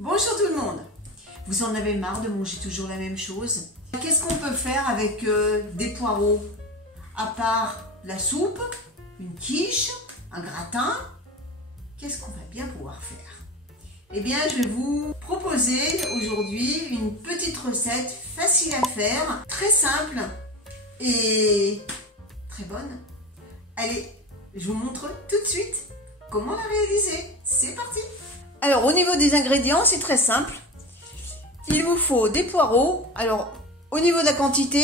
Bonjour tout le monde. Vous en avez marre de manger toujours la même chose? Qu'est-ce qu'on peut faire avec des poireaux? À part la soupe, une quiche, un gratin, qu'est-ce qu'on va bien pouvoir faire? Eh bien, je vais vous proposer aujourd'hui une petite recette facile à faire, très simple et très bonne. Allez, je vous montre tout de suite comment la réaliser. C'est parti! Alors, au niveau des ingrédients, c'est très simple. Il vous faut des poireaux. Alors, au niveau de la quantité,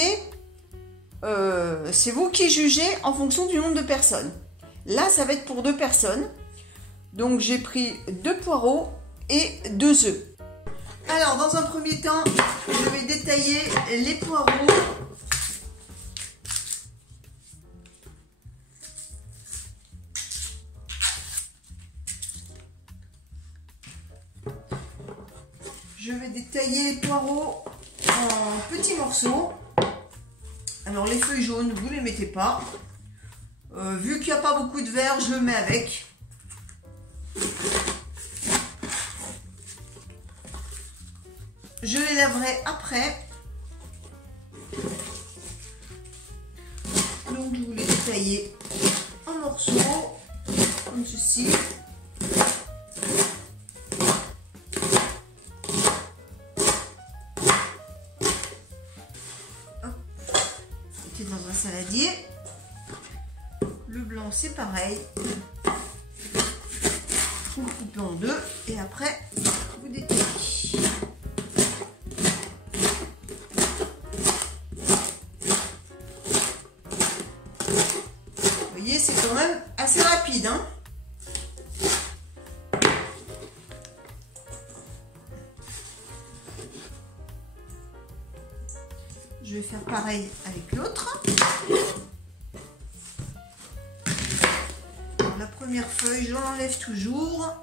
c'est vous qui jugez en fonction du nombre de personnes. Là, ça va être pour 2 personnes. Donc, j'ai pris 2 poireaux et 2 œufs. Alors, dans un premier temps, je vais détailler les poireaux. Je vais détailler les poireaux en petits morceaux. Alors les feuilles jaunes, vous ne les mettez pas. Vu qu'il n'y a pas beaucoup de verre, je le mets avec. Je les laverai après. Donc je vous les détailler en morceaux, comme ceci. Dans un saladier. Le blanc c'est pareil. Vous le coupez en 2 et après vous détaillez. Vous voyez, c'est quand même assez rapide, hein. Je vais faire pareil avec l'autre. La première feuille, je l'enlève toujours.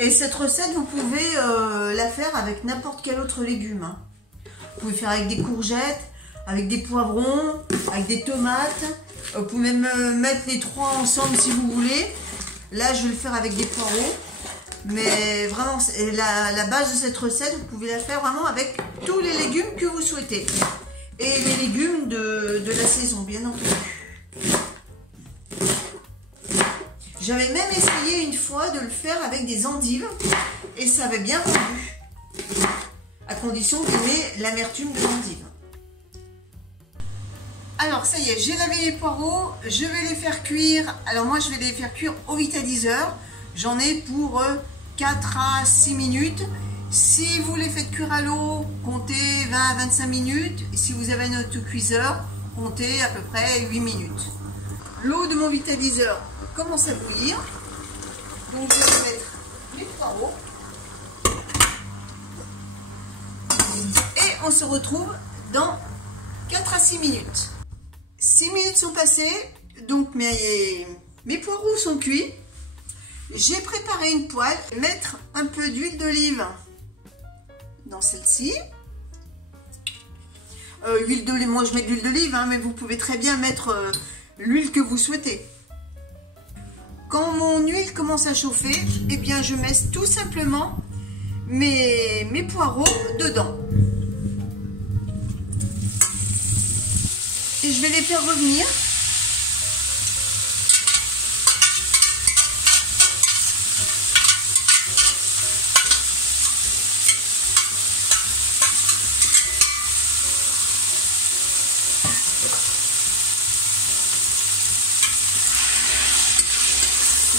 Et cette recette, vous pouvez la faire avec n'importe quel autre légume. Hein. Vous pouvez faire avec des courgettes, avec des poivrons, avec des tomates. Vous pouvez même mettre les 3 ensemble si vous voulez. Là, je vais le faire avec des poireaux. Mais vraiment, la base de cette recette, vous pouvez la faire vraiment avec tous les légumes que vous souhaitez. Et les légumes de la saison, bien entendu. J'avais même essayé une fois de le faire avec des endives et ça avait bien rendu, à condition d'aimer l'amertume de l'endive. Alors ça y est, j'ai lavé les poireaux, je vais les faire cuire. Alors moi je vais les faire cuire au vitaliseur, j'en ai pour 4 à 6 minutes. Si vous les faites cuire à l'eau, comptez 20 à 25 minutes. Et si vous avez un autocuiseur, comptez à peu près 8 minutes. L'eau de mon vitaliseur commence à bouillir, donc je vais mettre les poireaux et on se retrouve dans 4 à 6 minutes. 6 minutes sont passées, donc mes poireaux sont cuits. J'ai préparé une poêle, mettre un peu d'huile d'olive dans celle-ci. Huile d'olive, moi je mets de l'huile d'olive, hein, mais vous pouvez très bien mettre l'huile que vous souhaitez. Quand mon huile commence à chauffer, eh bien je mets tout simplement mes poireaux dedans. Et je vais les faire revenir.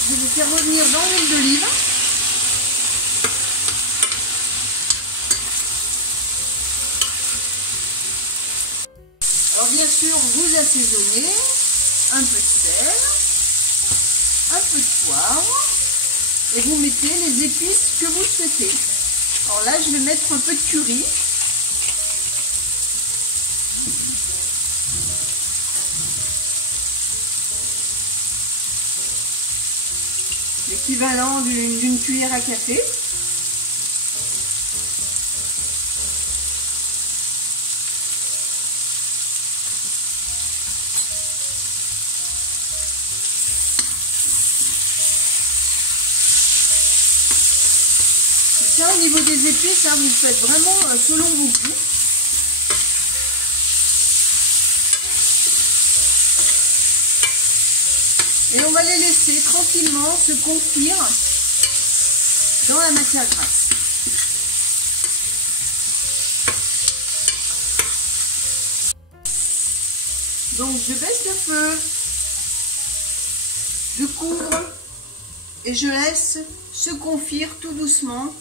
Je vais les faire revenir dans l'huile d'olive. Alors bien sûr, vous assaisonnez, un peu de sel, un peu de poivre, et vous mettez les épices que vous souhaitez. Alors là, je vais mettre un peu de curry. L'équivalent d'une cuillère à café. Ça, au niveau des épices, hein, vous faites vraiment selon vos goûts. Et on va les laisser tranquillement se confire dans la matière grasse. Donc je baisse le feu, je couvre et je laisse se confire tout doucement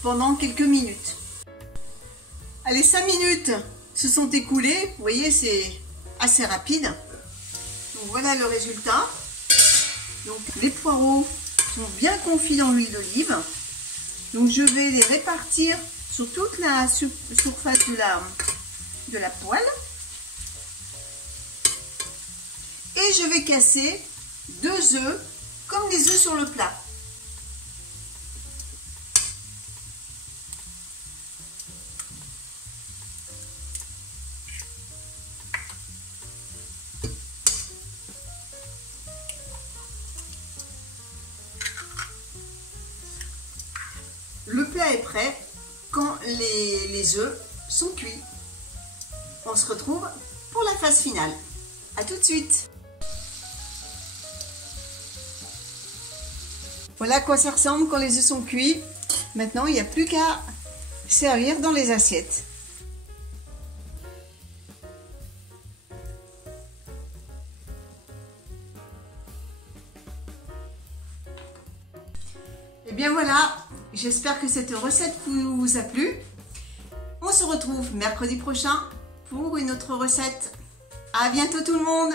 pendant quelques minutes. Allez, 5 minutes se sont écoulées, vous voyez c'est assez rapide. Donc voilà le résultat. Donc les poireaux sont bien confits dans l'huile d'olive. Donc je vais les répartir sur toute la surface de la poêle. Et je vais casser 2 œufs comme des œufs sur le plat. Le plat est prêt quand les œufs sont cuits. On se retrouve pour la phase finale. À tout de suite. Voilà à quoi ça ressemble quand les œufs sont cuits. Maintenant, il n'y a plus qu'à servir dans les assiettes. Et bien voilà, j'espère que cette recette vous a plu. On se retrouve mercredi prochain pour une autre recette. À bientôt tout le monde!